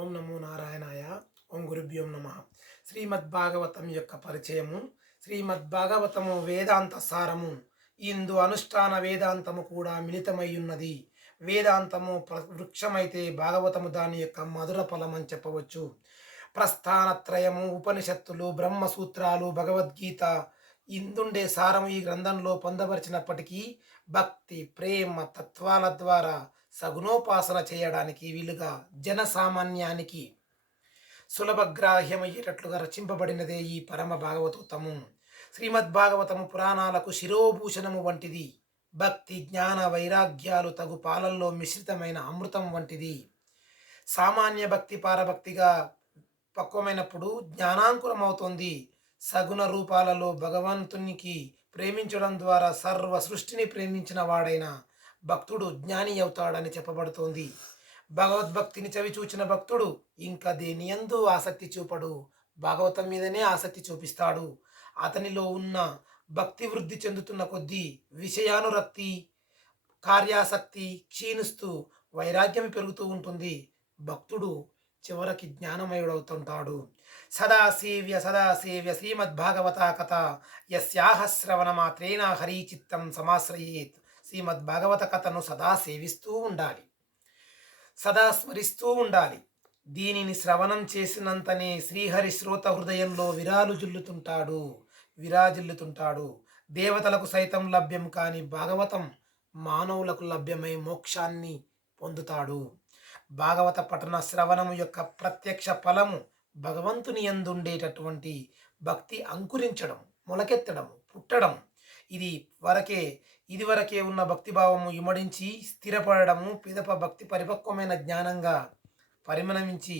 ఓం నమో నారాయణాయ. ఓం గురుభ్యోం నమ. శ్రీమద్భాగవతం యొక్క పరిచయము. శ్రీమద్భాగవతము వేదాంత సారము. ఇందు అనుష్ఠాన వేదాంతము కూడా మిళితమై ఉన్నది. వేదాంతము వృక్షమైతే భాగవతము దాని యొక్క మధుర ఫలం అని చెప్పవచ్చు. ప్రస్థానత్రయము, ఉపనిషత్తులు, బ్రహ్మసూత్రాలు, భగవద్గీత ఇందుండే సారము ఈ గ్రంథంలో పొందపరిచినప్పటికీ భక్తి, ప్రేమ తత్వాల ద్వారా సగుణోపాసన చేయడానికి వీలుగా జనసామాన్యానికి సులభగ్రాహ్యమయ్యేటట్లుగా రచింపబడినదే ఈ పరమ భాగవతోత్తము. శ్రీమద్భాగవతము పురాణాలకు శిరోభూషణము వంటిది. భక్తి, జ్ఞాన, వైరాగ్యాలు తగు పాలల్లో మిశ్రితమైన అమృతం వంటిది. సామాన్య భక్తి పారభక్తిగా పక్వమైనప్పుడు జ్ఞానాంకురమవుతుంది. సగుణ రూపాలలో భగవంతునికి ప్రేమించడం ద్వారా సర్వ సృష్టిని ప్రేమించిన వాడైన భక్తుడు జ్ఞాని అవుతాడని చెప్పబడుతోంది. భగవద్భక్తిని చవిచూచిన భక్తుడు ఇంకా దేని యందు ఆసక్తి చూపడు, భాగవతం మీదనే ఆసక్తి చూపిస్తాడు. అతనిలో ఉన్న భక్తి వృద్ధి చెందుతున్న కొద్దీ విషయానురక్తి, కార్యాసక్తి క్షీణిస్తూ వైరాగ్యం పెరుగుతూ ఉంటుంది. భక్తుడు చివరికి జ్ఞానమయుడవుతుంటాడు. సదాసేవ్య శ్రీమద్భాగవత కథ యస్యాహ శ్రవణ మాత్రేణ హరిచిత్తం సమాశ్రయేత్. శ్రీమద్భాగవత కథను సదా సేవిస్తూ ఉండాలి, సదా స్మరిస్తూ ఉండాలి. దీనిని శ్రవణం చేసినంతనే శ్రీహరి శ్రోత హృదయంలో విరాజిల్లుతుంటాడు. దేవతలకు సైతం లభ్యం కాని భాగవతం మానవులకు లభ్యమై మోక్షాన్ని పొందుతాడు. భాగవత పఠన శ్రవణము యొక్క ప్రత్యక్ష ఫలము భగవంతుని యందుండేటటువంటి భక్తి అంకురించడం, మొలకెత్తడం, పుట్టడం. ఇదివరకే ఉన్న భక్తిభావము ఇమడించి స్థిరపడము, పిదప భక్తి పరిపక్వమైన జ్ఞానంగా పరిణమించి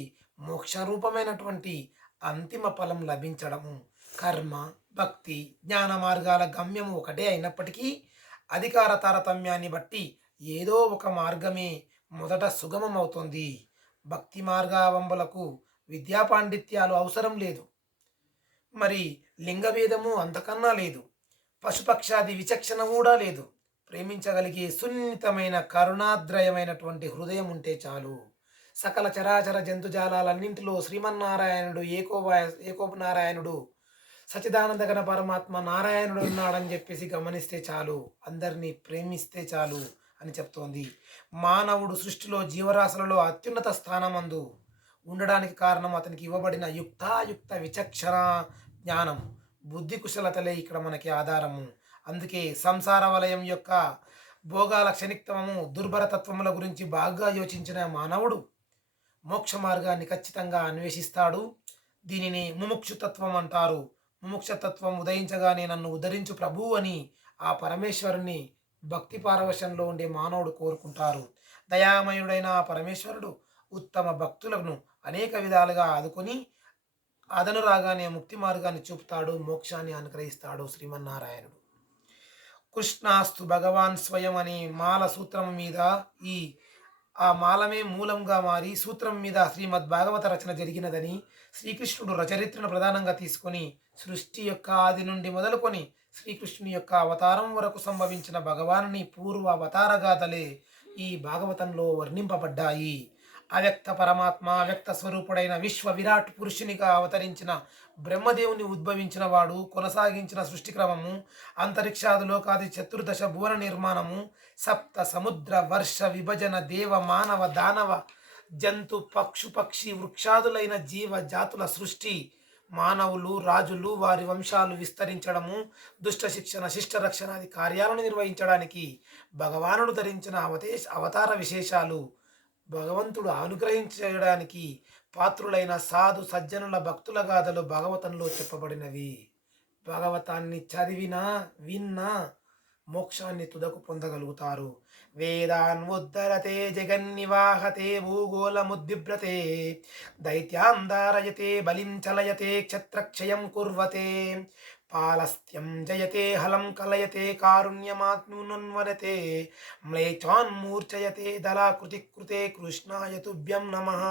మోక్షరూపమైనటువంటి అంతిమ ఫలం లభించడము. కర్మ, భక్తి, జ్ఞాన మార్గాల గమ్యము ఒకటే అయినప్పటికీ అధికార తారతమ్యాన్ని బట్టి ఏదో ఒక మార్గమే మొదట సుగమమవుతుంది. భక్తి మార్గావంబులకు విద్యా పాండిత్యాలు అవసరం లేదు, మరి లింగభేదము అంతకన్నా లేదు, పశుపక్షాది విచక్షణ కూడా లేదు. ప్రేమించగలిగే సున్నితమైన కరుణాద్రయమైనటువంటి హృదయం ఉంటే చాలు. సకల చరాచర జంతుజాలన్నింటిలో శ్రీమన్నారాయణుడు ఏకోపనారాయణుడు సచిదానందగణ పరమాత్మ నారాయణుడు ఉన్నాడని చెప్పేసి గమనిస్తే చాలు, అందరినీ ప్రేమిస్తే చాలు అని చెప్తోంది. మానవుడు సృష్టిలో జీవరాశులలో అత్యున్నత స్థానమందు ఉండడానికి కారణం అతనికి ఇవ్వబడిన యుక్తాయుక్త విచక్షణ జ్ఞానం, బుద్ధి కుశలతలే ఇక్కడ మనకి ఆధారము. అందుకే సంసార వలయం యొక్క భోగాల క్షణిక్తమము, దుర్భరతత్వముల గురించి బాగా యోచించిన మానవుడు మోక్ష మార్గాన్ని ఖచ్చితంగా అన్వేషిస్తాడు. దీనిని ముముక్షుతత్వం అంటారు. ముముక్షతత్వం ఉదయించగానే నన్ను ఉద్ధరించు ప్రభు అని ఆ పరమేశ్వరుని భక్తి పారవశంలో ఉండే మానవుడు కోరుకుంటారు. దయామయుడైన ఆ పరమేశ్వరుడు ఉత్తమ భక్తులను అనేక విధాలుగా ఆదుకొని అదను రాగానే ముక్తి మార్గాన్ని చూపుతాడు, మోక్షాన్ని అనుగ్రహిస్తాడు శ్రీమన్నారాయణుడు. కృష్ణాస్తు భగవాన్ స్వయం అనే మాల సూత్రం మీద ఆ మాలమే మూలంగా మారి సూత్రం మీద శ్రీమద్ భాగవత రచన జరిగినదని, శ్రీకృష్ణుడు రచరిత్రను ప్రధానంగా తీసుకొని సృష్టి యొక్క ఆది నుండి మొదలుకొని శ్రీకృష్ణుని యొక్క అవతారం వరకు సంభవించిన భగవానుని పూర్వ అవతార గాథలే ఈ భాగవతంలో వర్ణింపబడ్డాయి. అవ్యక్త పరమాత్మ, అవ్యక్త స్వరూపుడైన విశ్వ విరాట్ పురుషునిగా అవతరించిన బ్రహ్మదేవుని ఉద్భవించిన వాడు, కొనసాగించిన సృష్టి క్రమము, అంతరిక్షాది లోకాది చతుర్దశ భువన నిర్మాణము, సప్త సముద్ర వర్ష విభజన, దేవ మానవ దానవ జంతు పక్షి వృక్షాదులైన జీవ జాతుల సృష్టి, మానవులు, రాజులు, వారి వంశాలు విస్తరించడము, దుష్ట శిక్షణ, శిష్ట రక్షణాది కార్యాలను నిర్వహించడానికి భగవానుడు ధరించిన అవతార విశేషాలు, భగవంతుడు అనుగ్రహించడానికి పాత్రులైన సాధు సజ్జనుల భక్తుల గాథలు భాగవతంలో చెప్పబడినవి. భాగవతాన్ని చదివినా విన్నా మోక్షాన్ని తుదకు పొందగలుగుతారు. వేదాన్ ఉద్ధరతే జగన్నివాహతే భూగోళముద్బిభ్రతే దైత్యాం దారయతే బలిం చలయతే క్షత్రక్షయం కుర్వతే పాలస్త్యం జయతే హలం కలయతే కారుణ్యమాత్మనున్వరతే మ్లేచ్ఛాన్మూర్ఛయతే దళాకృతి కృతే కృష్ణాయ తుభ్యం నమః.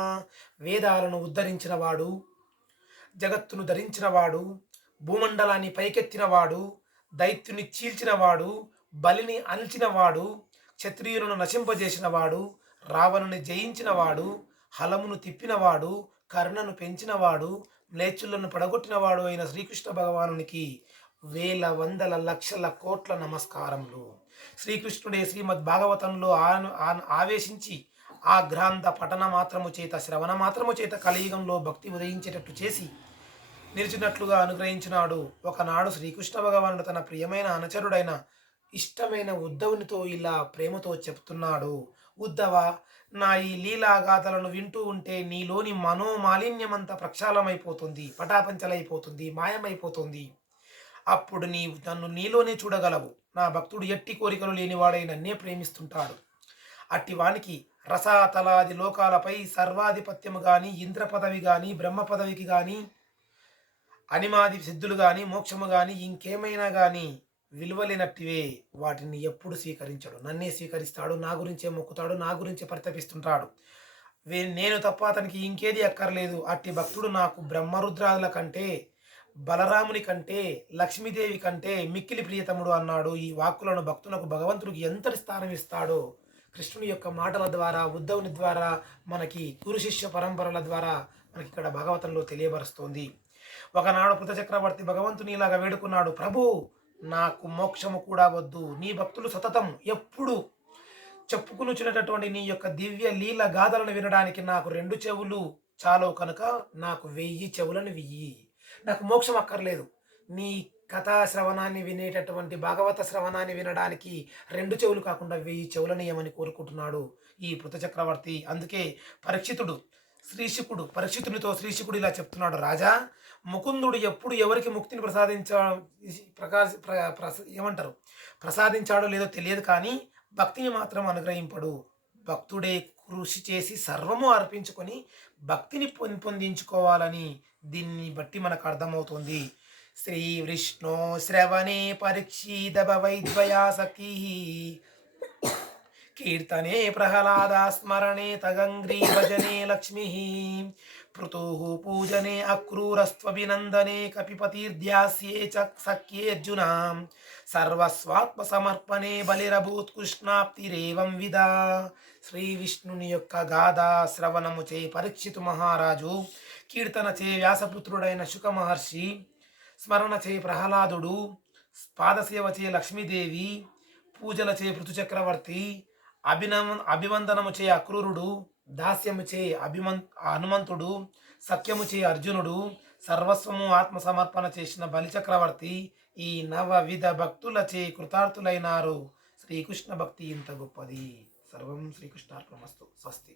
వేదాలను ఉద్ధరించినవాడు, జగత్తును ధరించినవాడు, భూమండలాన్ని పైకెత్తినవాడు, దైత్యుని చీల్చినవాడు, బలిని అణిచినవాడు, క్షత్రియులను నశింపజేసినవాడు, రావణుని జయించినవాడు, హలమును తిప్పినవాడు, కరుణను పెంచినవాడు, మ్లేచ్చులను పడగొట్టినవాడు అయిన శ్రీకృష్ణ భగవానునికి వేల వందల లక్షల కోట్ల నమస్కారములు. శ్రీకృష్ణుడే శ్రీమద్ భాగవతంలో ఆవేశించి ఆ గ్రంథ పఠన మాత్రము చేత, శ్రవణ మాత్రము చేత కలియుగంలో భక్తి ఉదయించేటట్టు చేసి నిలిచినట్లుగా అనుగ్రహించినాడు. ఒకనాడు శ్రీకృష్ణ భగవానుడు తన ప్రియమైన అనుచరుడైన ఇష్టమైన ఉద్ధవునితో ఇలా ప్రేమతో చెప్తున్నాడు. ఉద్ధవ, నా ఈ లీలాగాథలను వింటూ ఉంటే నీలోని మనోమాలిన్యమంతా ప్రక్షాళమైపోతుంది, పటాపంచలైపోతుంది, మాయమైపోతుంది. అప్పుడు నీవు నన్ను నీలోనే చూడగలవు. నా భక్తుడు ఎట్టి కోరికలు లేనివాడై నన్నే ప్రేమిస్తుంటాడు. అట్టి వానికి రసాతలాది లోకాలపై సర్వాధిపత్యము గాని, ఇంద్ర పదవి గాని, బ్రహ్మ పదవికి గాని, అనిమాది సిద్ధులు గాని, మోక్షము గాని, ఇంకేమైనా గాని విలువలేనట్టివే. వాటిని ఎప్పుడు స్వీకరించడు. నన్నే స్వీకరిస్తాడు, నా గురించే మొక్కుతాడు, నా గురించే పరితపిస్తుంటాడు. నేను తప్ప అతనికి ఇంకేది అక్కర్లేదు. అట్టి భక్తుడు నాకు బ్రహ్మరుద్రాదుల కంటే, బలరాముని కంటే, లక్ష్మీదేవి కంటే మిక్కిలి ప్రియతముడు అన్నాడు. ఈ వాక్కులను భక్తులకు భగవంతుడికి ఎంతటి స్థానం ఇస్తాడో కృష్ణుని యొక్క మాటల ద్వారా, ఉద్ధవుని ద్వారా, మనకి గురు శిష్య పరంపరల ద్వారా మనకి ఇక్కడ భాగవతంలో తెలియబరుస్తోంది. ఒకనాడు పృథచక్రవర్తి భగవంతుని ఇలాగా వేడుకున్నాడు. ప్రభు, నాకు మోక్షము కూడా వద్దు. నీ భక్తులు సతతం ఎప్పుడు చెప్పుకునుచున్నటువంటి నీ యొక్క దివ్య లీల గాథలను వినడానికి నాకు 2 చెవులు చాలు కనుక నాకు 1000 చెవులను వియ్యి. నాకు మోక్షం అక్కర్లేదు. నీ కథా శ్రవణాన్ని వినేటటువంటి భాగవత శ్రవణాన్ని వినడానికి 2 చెవులు కాకుండా 1000 చెవులను ఇయ్యమని కోరుకుంటున్నాడు ఈ పృథచక్రవర్తి. అందుకే పరీక్షితునితో శ్రీశుకుడు ఇలా చెప్తున్నాడు. రాజా, ముకుందుడు ఎప్పుడు ఎవరికి ముక్తిని ప్రసాదించాడో లేదో తెలియదు, కానీ భక్తిని మాత్రం అనుగ్రహింపడు. భక్తుడే కృషి చేసి సర్వము అర్పించుకొని భక్తిని పొందించుకోవాలని దీన్ని బట్టి మనకు అర్థమవుతుంది. శ్రీ విష్ణు శ్రవణే పరీక్షిత వైద్వయాసఖీ కీర్తనే ప్రహ్లాద స్మరణే తగంగ్రీ భజనే లక్ష్మీ పృతు పూజనే అక్రూరస్త్వభినందనే కపిపతిర్ధ్యాస్యే చ సఖ్యేర్జున సర్వస్వాత్మ సమర్పణే బలిరభూత్ కృష్ణాప్తిరేవం విదా. శ్రీ విష్ణుని యొక్క గాథ శ్రవణము చే పరీక్షితు మహారాజు, కీర్తన చే వ్యాసపుత్రుడైన శుక మహర్షి, స్మరణ చే ప్రహ్లాదుడు, పాదసేవ చే లక్ష్మీదేవి, పూజల చే పృథుచక్రవర్తి, అభివందనము చే అక్రూరుడు, దాస్యము చే హనుమంతుడు, సఖ్యము చే అర్జునుడు, సర్వస్వము ఆత్మసమర్పణ చేసిన బలిచక్రవర్తి, ఈ 9 భక్తులచే కృతార్థులైనారు. శ్రీకృష్ణ భక్తి ఇంత గొప్పది. సర్వం శ్రీకృష్ణార్పణమస్తు. స్వస్తి.